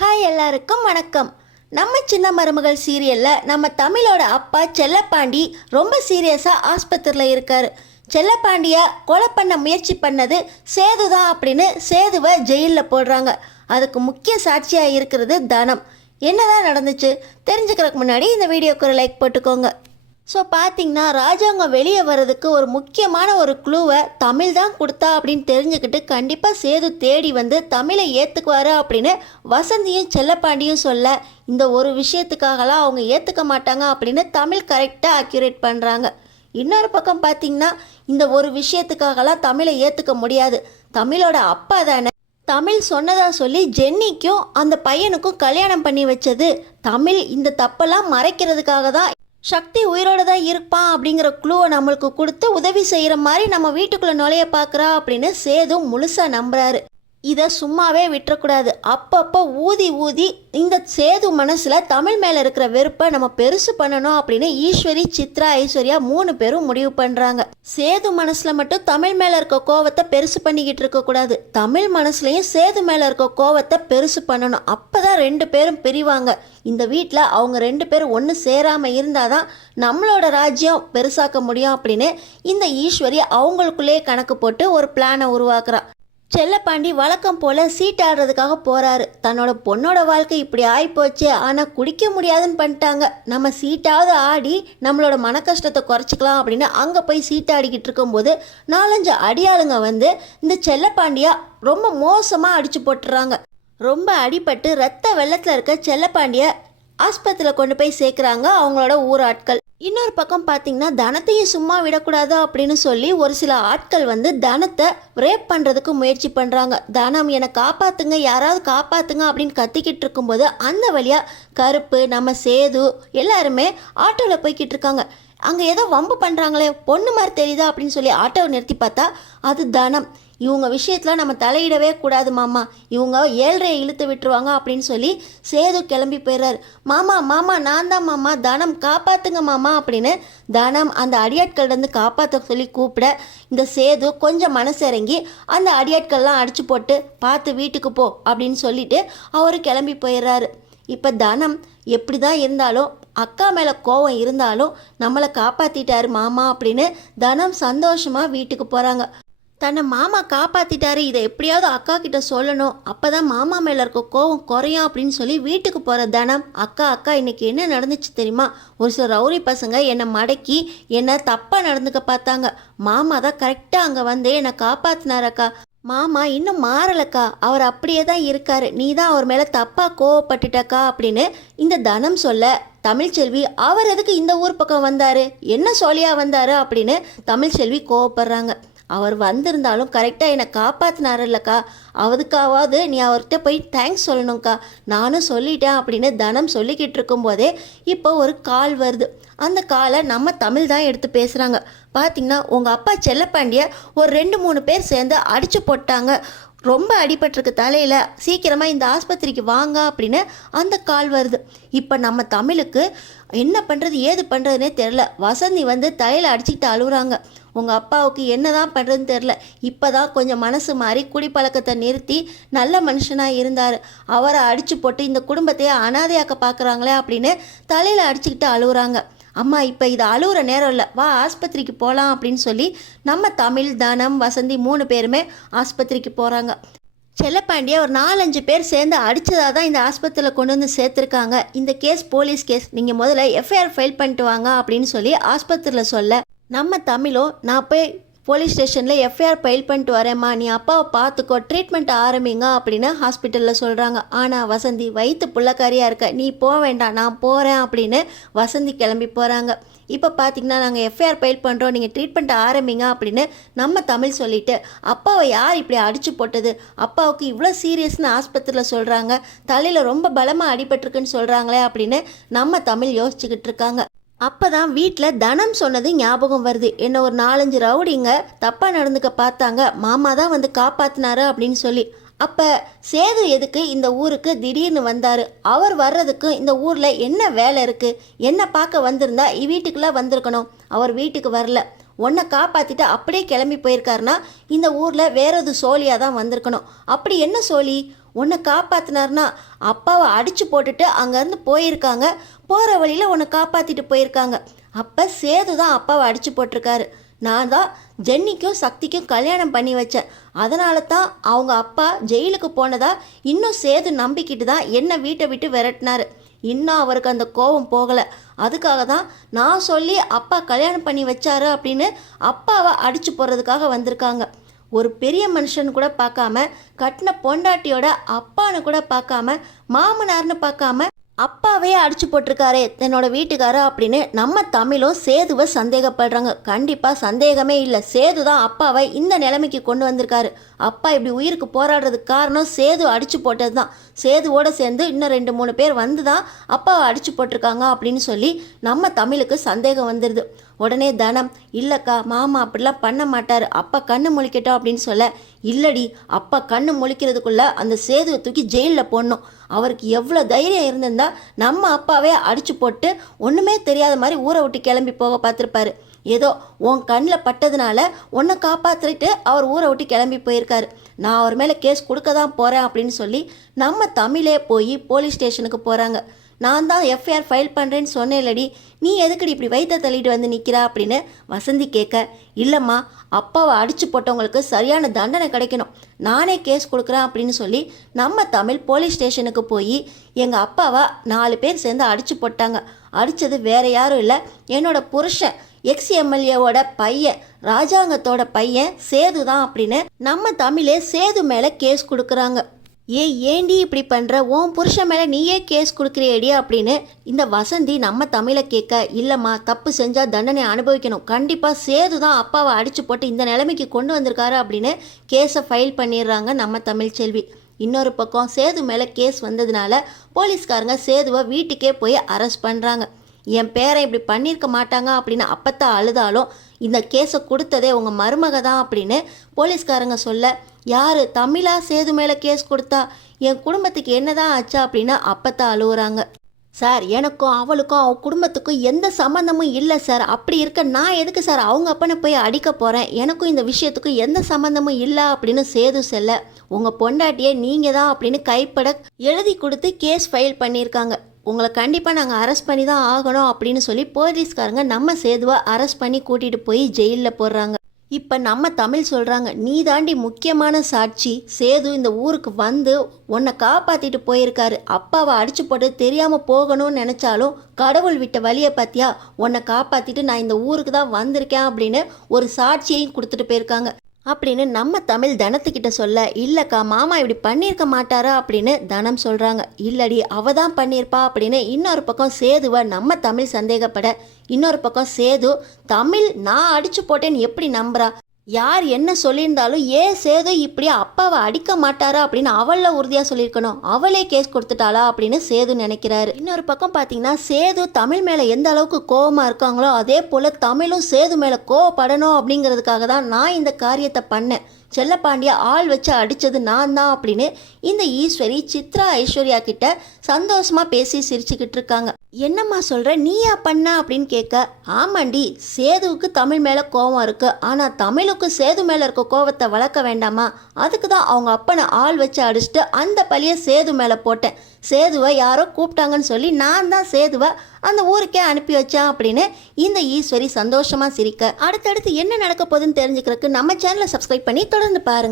Hi எல்லாருக்கும் வணக்கம். நம்ம சின்ன மருமகள் சீரியலில் நம்ம தமிழோட அப்பா செல்லப்பாண்டி ரொம்ப சீரியஸாக ஆஸ்பத்திரியில் இருக்கார். செல்லப்பாண்டியை கொலை பண்ண முயற்சி பண்ணது சேது தான் அப்படின்னு சேதுவை ஜெயிலில் போடுறாங்க. அதுக்கு முக்கிய சாட்சியாக இருக்கிறது தனம். என்னதான் நடந்துச்சு தெரிஞ்சுக்கிறதுக்கு முன்னாடி இந்த வீடியோக்கு ஒரு லைக் போட்டுக்கோங்க. ஸோ பார்த்தீங்கன்னா ராஜாங்கம் வெளியே வர்றதுக்கு ஒரு முக்கியமான ஒரு க்ளூவை தமிழ் தான் கொடுத்தா அப்படின்னு தெரிஞ்சுக்கிட்டு கண்டிப்பாக சேது தேடி வந்து தமிழை ஏற்றுக்குவாரு அப்படின்னு வசந்தியும் செல்லப்பாண்டியும் சொல்ல, இந்த ஒரு விஷயத்துக்காகலாம் அவங்க ஏற்றுக்க மாட்டாங்க அப்படின்னு தமிழ் கரெக்டாக அக்யூரேட் பண்ணுறாங்க. இன்னொரு பக்கம் பார்த்தீங்கன்னா இந்த ஒரு விஷயத்துக்காகலாம் தமிழை ஏற்றுக்க முடியாது, தமிழோட அப்பா தானே, தமிழ் சொன்னதா சொல்லி ஜென்னிக்கும் அந்த பையனுக்கும் கல்யாணம் பண்ணி வச்சது தமிழ், இந்த தப்பெல்லாம் மறைக்கிறதுக்காக தான் சக்தி உயிரோட தான் இருப்பான் அப்படிங்கிற க்ளூவை நம்மளுக்கு கொடுத்து உதவி செய்கிற மாதிரி நம்ம வீட்டுக்குள்ளே நுழைய பார்க்குறா அப்படின்னு சேது முழுசாக நம்புறாரு. இதை சும்மாவே விட்டுறக்கூடாது. அப்பப்போ ஊதி ஊதி இந்த சேது மனசில் தமிழ் மேலே இருக்கிற வெறுப்பை நம்ம பெருசு பண்ணணும் அப்படின்னு ஈஸ்வரி, சித்ரா, ஐஸ்வர்யா 3 பேரும் முடிவு பண்ணுறாங்க. சேது மனசில் மட்டும் தமிழ் மேலே இருக்க கோவத்தை பெருசு பண்ணிக்கிட்டு இருக்கக்கூடாது, தமிழ் மனசுலையும் சேது மேலே இருக்க கோவத்தை பெருசு பண்ணணும். அப்போ தான் 2 பேரும் பிரிவாங்க. இந்த வீட்டில் அவங்க 2 பேரும் ஒன்று சேராமல் இருந்தால் தான் நம்மளோட ராஜ்யம் பெருசாக்க முடியும் அப்படின்னு இந்த ஈஸ்வரி அவங்களுக்குள்ளேயே கணக்கு போட்டு ஒரு பிளானை உருவாக்குறா. செல்லப்பாண்டி வழக்கம் போல் சீட் ஆடுறதுக்காக போகிறாரு. தன்னோட பொண்ணோட வாழ்க்கை இப்படி ஆகிப்போச்சு, ஆனால் குடிக்க முடியாதுன்னு பண்ணிட்டாங்க, நம்ம சீட்டாவது ஆடி நம்மளோட மன கஷ்டத்தை குறைச்சிக்கலாம் அப்படின்னு அங்கே போய் சீட்டாடிக்கிட்டு இருக்கும்போது 4-5 அடியாளுங்க வந்து இந்த செல்லப்பாண்டியா ரொம்ப மோசமாக அடித்து போட்டுறாங்க. ரொம்ப அடிபட்டு ரத்த வெள்ளத்தில் இருக்க செல்லப்பாண்டிய ஆஸ்பத்திரியில் கொண்டு போய் சேர்க்குறாங்க அவங்களோட ஊர் ஆட்கள். இன்னொரு பக்கம் பார்த்தீங்கன்னா தனத்தையும் சும்மா விடக்கூடாது அப்படின்னு சொல்லி ஒரு சில ஆட்கள் வந்து தனத்தை ரேப் பண்ணுறதுக்கு முயற்சி பண்ணுறாங்க. தனம் என்னை காப்பாற்றுங்க, யாராவது காப்பாற்றுங்க அப்படின்னு கத்திக்கிட்டு இருக்கும்போது அந்த வழியாக கருப்பு, நம்ம சேது எல்லாருமே ஆட்டோவில் போய்கிட்டு இருக்காங்க. அங்கே ஏதோ வம்பு பண்ணுறாங்களே, பொண்ணு மாதிரி தெரியுதா அப்படின்னு சொல்லி ஆட்டோவை நிறுத்தி பார்த்தா அது தனம். இவங்க விஷயத்தில் நம்ம தலையிடவே கூடாது மாமா, இவங்க 7:30 இழுத்து விட்டுருவாங்க அப்படின்னு சொல்லி சேது கிளம்பி போயிடுறாரு. மாமா மாமா நான் தான் மாமா, தனம் காப்பாற்றுங்க மாமா அப்படின்னு தனம் அந்த அடியாட்கள்லேருந்து காப்பாற்ற சொல்லி கூப்பிட இந்த சேது கொஞ்சம் மனசு இறங்கி அந்த அடியாட்கள்லாம் அடித்து போட்டு பார்த்து வீட்டுக்கு போ அப்படின்னு சொல்லிட்டு அவர் கிளம்பி போயிடுறாரு. இப்போ தனம் எப்படி தான் இருந்தாலும் அக்கா மேலே கோவம் இருந்தாலும் நம்மளை காப்பாற்றிட்டாரு மாமா அப்படின்னு தனம் சந்தோஷமாக வீட்டுக்கு போகிறாங்க. தன்னை மாமா காப்பாற்றிட்டாரு, இதை எப்படியாவது அக்கா கிட்ட சொல்லணும், அப்போ தான் மாமா மேலே இருக்க கோவம் குறையும் அப்படின்னு சொல்லி வீட்டுக்கு போகிற தனம், அக்கா அக்கா இன்னைக்கு என்ன நடந்துச்சு தெரியுமா, ஒரு சில ரவுரி பசங்க என்னை மடக்கி என்னை தப்பாக நடந்துக்க பார்த்தாங்க, மாமா தான் கரெக்டாக அங்கே வந்து என்னை காப்பாற்றினாரக்கா, மாமா இன்னும் மாறலக்கா, அவர் அப்படியே தான் இருக்காரு, நீ தான் அவர் மேலே தப்பாக கோவப்பட்டுட்டக்கா அப்படின்னு இந்த தனம் சொல்ல தமிழ்ச்செல்வி அவர் எதுக்கு இந்த ஊர் பக்கம் வந்தார், என்ன சொல்லியாக வந்தார் அப்படின்னு தமிழ்ச்செல்வி கோவப்படுறாங்க. அவர் வந்திருந்தாலும் கரெக்டாக என்னை காப்பாற்றினார்லக்கா, அதுக்காவது நீ அவர்கிட்ட போய் தேங்க்ஸ் சொல்லணும்க்கா, நானும் சொல்லிட்டேன் அப்படின்னு தனம் சொல்லிக்கிட்டு இருக்கும்போதே இப்போ ஒரு கால் வருது. அந்த காலை நம்ம தமிழ் தான் எடுத்து பேசுகிறாங்க. பார்த்திங்கன்னா உங்கள் அப்பா செல்லப்பாண்டிய ஒரு 2-3 பேர் சேர்ந்து அடித்து போட்டாங்க, ரொம்ப அடிபட்டிருக்கு தலையில், சீக்கிரமாக இந்த ஆஸ்பத்திரிக்கு வாங்க அப்படின்னு அந்த கால் வருது. இப்போ நம்ம தமிழுக்கு என்ன பண்ணுறது ஏது பண்ணுறதுனே தெரில. வசந்தி வந்து தலையில் அடிச்சுக்கிட்டு அழுகுறாங்க. உங்கள் அப்பாவுக்கு என்ன தான் பண்ணுறதுன்னு தெரில, இப்போ தான் கொஞ்சம் மனசு மாறி குடிப்பழக்கத்தை நிறுத்தி நல்ல மனுஷனாக இருந்தார், அவரை அடித்து போட்டு இந்த குடும்பத்தையே அனாதையாக்க பார்க்குறாங்களே அப்படின்னு தலையில் அடிச்சுக்கிட்டு அழுகுறாங்க. அம்மா இப்போ இது அழுகுற நேரம் இல்லை, வா ஆஸ்பத்திரிக்கு போகலாம் அப்படின்னு சொல்லி நம்ம தமிழ், தனம், வசந்தி 3 பேருமே ஆஸ்பத்திரிக்கு போகிறாங்க. செல்லப்பாண்டியை ஒரு 4-5 பேர் சேர்ந்து அடித்ததாக தான் இந்த ஆஸ்பத்திரியில் கொண்டு வந்து சேர்த்துருக்காங்க. இந்த கேஸ் போலீஸ் கேஸ், நீங்கள் முதல்ல எஃப்ஐஆர் ஃபைல் பண்ணிட்டு வாங்க அப்படின்னு சொல்லி ஆஸ்பத்திரியில் சொல்ல நம்ம தமிழும் நான் போய் போலீஸ் ஸ்டேஷனில் எஃப்ஐஆர் ஃபைல் பண்ணிட்டு வரேம்மா, நீ அப்பாவை பார்த்துக்கோ, ட்ரீட்மெண்ட் ஆரம்பிங்க அப்படின்னு ஹாஸ்பிட்டலில் சொல்கிறாங்க. ஆனால் வசந்தி வயிற்று புள்ளக்காரியாக இருக்க, நீ போக வேண்டாம் நான் போகிறேன் அப்படின்னு வசந்தி கிளம்பி போகிறாங்க. இப்போ பார்த்திங்கன்னா நாங்கள் எஃப்ஐஆர் ஃபைல் பண்ணுறோம், நீங்கள் ட்ரீட்மெண்ட் ஆரம்பிங்க அப்படின்னு நம்ம தமிழ் சொல்லிவிட்டு அப்பாவை யார் இப்படி அடித்து போட்டது, அப்பாவுக்கு இவ்வளோ சீரியஸ்னு ஆஸ்பத்திரியில் சொல்கிறாங்க, தலையில் ரொம்ப பலமாக அடிபட்டிருக்குன்னு சொல்கிறாங்களே அப்படின்னு நம்ம தமிழ் யோசிச்சுக்கிட்டு இருக்காங்க. அப்போ தான் வீட்டில் தனம் சொன்னது ஞாபகம் வருது. என்ன ஒரு 4-5 ரவுடிங்க தப்பாக நடந்துக்க பார்த்தாங்க, மாமா தான் வந்து காப்பாற்றினாரு அப்படின்னு சொல்லி. அப்போ சேது எதுக்கு இந்த ஊருக்கு திடீர்னு வந்தார், அவர் வர்றதுக்கு இந்த ஊரில் என்ன வேலை இருக்குது, என்ன பார்க்க வந்திருந்தா வீட்டுக்குள்ளே வந்திருக்கணும், அவர் வீட்டுக்கு வரல, உன்னை காப்பாற்றிட்டு அப்படியே கிளம்பி போயிருக்காருன்னா இந்த ஊரில் வேற எது சோழியாக தான் வந்திருக்கணும். அப்படி என்ன சோழி, உன்னை காப்பாற்றினார்னா அப்பாவை அடித்து போட்டுட்டு அங்கேருந்து போயிருக்காங்க, போகிற வழியில் உன்னை காப்பாற்றிட்டு போயிருக்காங்க. அப்போ சேது தான் அப்பாவை அடித்து போட்டிருக்காரு. நான் தான் ஜென்னிக்கும் சக்திக்கும் கல்யாணம் பண்ணி வச்சேன். அதனால தான் அவங்க அப்பா ஜெயிலுக்கு போனதா இன்னும் சேது நம்பிக்கிட்டு தான் என்னை வீட்டை விட்டு விரட்டினார். இன்னும் அவருக்கு அந்த கோபம் போகலை. அதுக்காக தான் நான் சொல்லி அப்பா கல்யாணம் பண்ணி வச்சாரு அப்படின்னு அப்பாவை அடித்து போடுறதுக்காக வந்திருக்காங்க. ஒரு பெரிய மனுஷன் கூட பார்க்காம, கட்டின பொண்டாட்டியோட அப்பான்னு கூட பார்க்காம, மாமனார்னு பார்க்காம அப்பாவே அடிச்சு போட்டிருக்காரே தன்னோட வீட்டுக்காரர் அப்படின்னு நம்ம தமிழும் சேதுவை சந்தேகப்படுறாங்க. கண்டிப்பாக சந்தேகமே இல்லை, சேது தான் அப்பாவை இந்த நிலைமைக்கு கொண்டு வந்திருக்காரு. அப்பா இப்படி உயிருக்கு போராடுறதுக்கு காரணம் சேது அடிச்சு போட்டது தான். சேதுவோடு சேர்ந்து இன்னும் 2-3 பேர் வந்து தான் அப்பாவை அடிச்சு போட்டிருக்காங்க அப்படின்னு சொல்லி நம்ம தமிழுக்கு சந்தேகம் வந்துடுது. உடனே தனம், இல்லைக்கா மாமா அப்படிலாம் பண்ண மாட்டார், அப்பா கண்ணு முழிக்கட்டும் அப்படின்னு சொல்ல, இல்லடி அப்பா கண்ணு முழிக்கிறதுக்குள்ளே அந்த சேதுவை தூக்கி ஜெயிலில் போடணும். அவருக்கு எவ்வளோ தைரியம் இருந்திருந்தா நம்ம அப்பாவே அடிச்சு போட்டு ஒன்றுமே தெரியாத மாதிரி ஊரை விட்டு கிளம்பி போக பார்த்துருப்பாரு. ஏதோ உன் கண்ணில் பட்டதுனால உன்னை காப்பாற்றிட்டு அவர் ஊரை விட்டு கிளம்பி போயிருக்காரு. நான் அவர் மேலே கேஸ் கொடுக்க தான் போகிறேன் அப்படின்னு சொல்லி நம்ம தமிழே போய் போலீஸ் ஸ்டேஷனுக்கு போகிறாங்க. நான் தான் எஃப்ஐஆர் ஃபைல் பண்ணுறேன்னு சொன்னேன்லடி, நீ எதுக்கடி இப்படி வயிற்ற தள்ளிட்டு வந்து நிற்கிறா அப்படின்னு வசந்தி கேட்க, இல்லைம்மா அப்பாவை அடித்து போட்டவங்களுக்கு சரியான தண்டனை கிடைக்கணும், நானே கேஸ் கொடுக்குறேன் அப்படின்னு சொல்லி நம்ம தமிழ் போலீஸ் ஸ்டேஷனுக்கு போய் எங்கள் அப்பாவை 4 பேர் சேர்ந்து அடித்து போட்டாங்க. அடித்தது வேறு யாரும் இல்லை, என்னோட புருஷன் எக்ஸ்-எம்எல்ஏவோட பையன், ராஜாங்கத்தோட பையன் சேது தான் அப்படின்னு நம்ம தமிழே சேது மேலே கேஸ் கொடுக்குறாங்க. ஏண்டி இப்படி பண்ணுற, உன் புருஷன் மேலே நீயே கேஸ் கொடுக்குறியேடி அப்படின்னு இந்த வசந்தி நம்ம தமிழை கேட்க, இல்லைம்மா தப்பு செஞ்சால் தண்டனை அனுபவிக்கணும், கண்டிப்பாக சேது தான் அப்பாவை அடித்து போட்டு இந்த நிலைமைக்கு கொண்டு வந்திருக்காரு அப்படின்னு கேஸை ஃபைல் பண்ணிடுறாங்க நம்ம தமிழ்ச்செல்வி. இன்னொரு பக்கம் சேது மேலே கேஸ் வந்ததுனால போலீஸ்காரங்க சேதுவை வீட்டுக்கே போய் அரெஸ்ட் பண்ணுறாங்க. என் பேரை இப்படி பண்ணியிருக்க மாட்டாங்க அப்படின்னு அப்பத்தான் அழுதாலும் இந்த கேஸை கொடுத்ததே உங்கள் மருமக தான் அப்படின்னு போலீஸ்காரங்க சொல்ல, யார் தமிழா சேது மேலே கேஸ் கொடுத்தா, என் குடும்பத்துக்கு என்னதான் ஆச்சா அப்படின்னு அப்பத்தான் அழுகுறாங்க. சார் எனக்கும் அவளுக்கும் அவன் குடும்பத்துக்கும் எந்த சம்மந்தமும் இல்லை சார், அப்படி இருக்க நான் எதுக்கு சார் அவங்க அப்பனை போய் அடிக்க போகிறேன், எனக்கும் இந்த விஷயத்துக்கும் எந்த சம்மந்தமும் இல்லை அப்படின்னு சேது செல்ல, உங்கள் பொண்டாட்டியை நீங்கள் தான் அப்படின்னு கைப்பட எழுதி கொடுத்து கேஸ் ஃபைல் பண்ணியிருக்காங்க. உங்களை கண்டிப்பாக நாங்கள் அரெஸ்ட் பண்ணி தான் ஆகணும் அப்படின்னு சொல்லி போலீஸ்காரங்க நம்ம சேதுவை அரெஸ்ட் பண்ணி கூட்டிகிட்டு போய் ஜெயிலில் போடுறாங்க. இப்போ நம்ம தமிழ் சொல்கிறாங்க, நீ தாண்டி முக்கியமான சாட்சி, சேது இந்த ஊருக்கு வந்து உன்னை காப்பாற்றிட்டு போயிருக்காரு, அப்பாவை அடித்து போட்டு தெரியாமல் போகணும்னு நினச்சாலும் கடவுள் விட்ட வழியை பார்த்தியா, உன்னை காப்பாற்றிட்டு நான் இந்த ஊருக்கு தான் வந்திருக்கேன் அப்படின்னு ஒரு சாட்சியையும் கொடுத்துட்டு போயிருக்காங்க அப்படின்னு நம்ம தமிழ் தனத்துக்கிட்ட சொல்ல, இல்லைக்கா மாமா இப்படி பண்ணியிருக்க மாட்டாரா அப்படின்னு தனம் சொல்கிறாங்க. இல்லடி அவ தான் பண்ணியிருப்பா அப்படின்னு இன்னொரு பக்கம் சேதுவை நம்ம தமிழ் சந்தேகப்பட, இன்னொரு பக்கம் சேது தமிழ் நான் அடித்து போட்டேன்னு எப்படி நம்புறா, யார் என்ன சொல்லியிருந்தாலும் ஏன் சேது இப்படி அப்பாவை அடிக்க மாட்டாரா அப்படின்னு அவளை உறுதியாக சொல்லியிருக்கணும், அவளே கேஸ் கொடுத்துட்டாளா அப்படின்னு சேது நினைக்கிறாரு. இன்னொரு பக்கம் பார்த்தீங்கன்னா சேது தமிழ் மேலே எந்த அளவுக்கு கோவமாக இருக்காங்களோ அதே போல் தமிழும் சேது மேலே கோவப்படணும் அப்படிங்கிறதுக்காக தான் நான் இந்த காரியத்தை பண்ணேன், செல்லப்பாண்டியா ஆள் வச்சு அடித்தது நான் தான் அப்படின்னு இந்த ஈஸ்வரி சித்ரா ஐஸ்வர்யா கிட்ட சந்தோஷமாக பேசி சிரிச்சுக்கிட்டு இருக்காங்க. என்னம்மா சொல்கிற, நீயா பண்ண அப்படின்னு கேட்க, ஆமாண்டி சேதுவுக்கு தமிழ் மேலே கோவம் இருக்குது, ஆனால் தமிழுக்கு சேது மேலே இருக்க கோவத்தை வளர்க்க வேண்டாமா, அதுக்கு தான் அவங்க அப்பனை ஆள் வச்சு அடிச்சுட்டு அந்த பழியை சேது மேலே போட்டேன், சேதுவை யாரோ கூப்பிட்டாங்கன்னு சொல்லி நான் தான் சேதுவை அந்த ஊருக்கே அனுப்பி வச்சேன் அப்படின்னு இந்த ஈஸ்வரி சந்தோஷமாக சிரிக்க, அடுத்தடுத்து என்ன நடக்க போகுதுன்னு தெரிஞ்சுக்கிறதுக்கு நம்ம சேனலை சப்ஸ்கிரைப் பண்ணி தொடர்ந்து பாருங்கள்.